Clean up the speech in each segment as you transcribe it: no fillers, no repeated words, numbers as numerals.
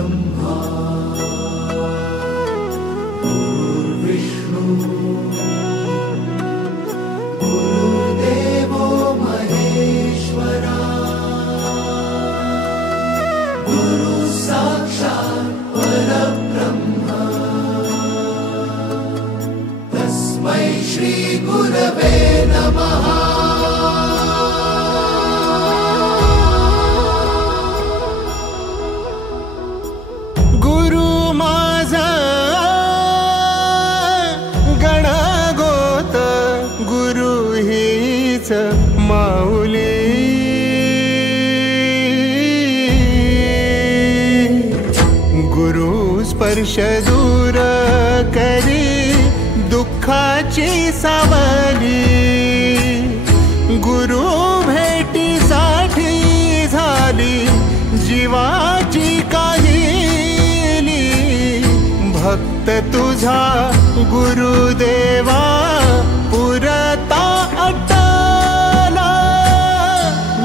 ब्रह्मा गुरुर्विष्णु गुरुर्देवो महेश्वरा गुरु साक्षात् परब्रह्म तस्मै श्री गुरवे नमः। माऊली गुरु स्पर्श दूर करी दुःखाची सावली गुरु भेटीसाठी झाली जीवाची काहिली भक्त तुझा गुरुदेवा पुरता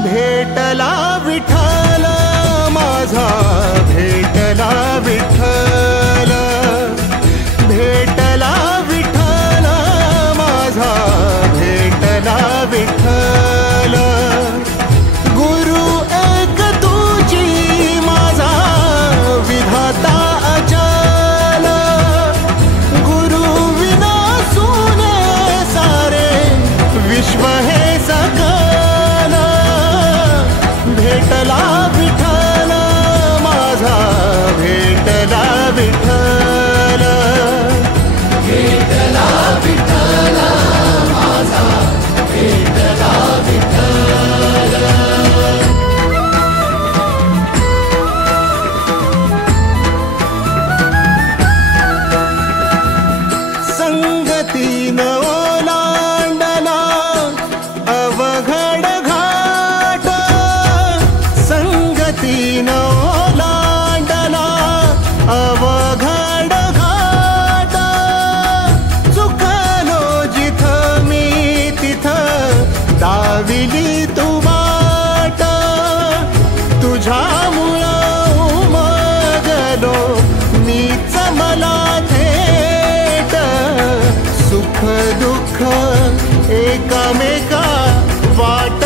भेटला विठ्ठल माझा भेटला विठ्ठल भेटला विठ्ठल माझा भेटला विठ्ठल गुरु एक तुझी माझा विधाता अचल गुरु विना सुने सारे विश्व हे सकल भेटला विठ्ठल माझा भेटला विठ्ठल भेटला विठ्ठल माझा भेटला विठ्ठल। संगतीन ओलांडला अवघड घाट संगतीन ओलांडला अवघड घाट चुकलो जिथं मी तिथं दाविली तू वाट तुझ्यामुळं उमगलो मीच मला थेट सुख दुःख एकामेका वाट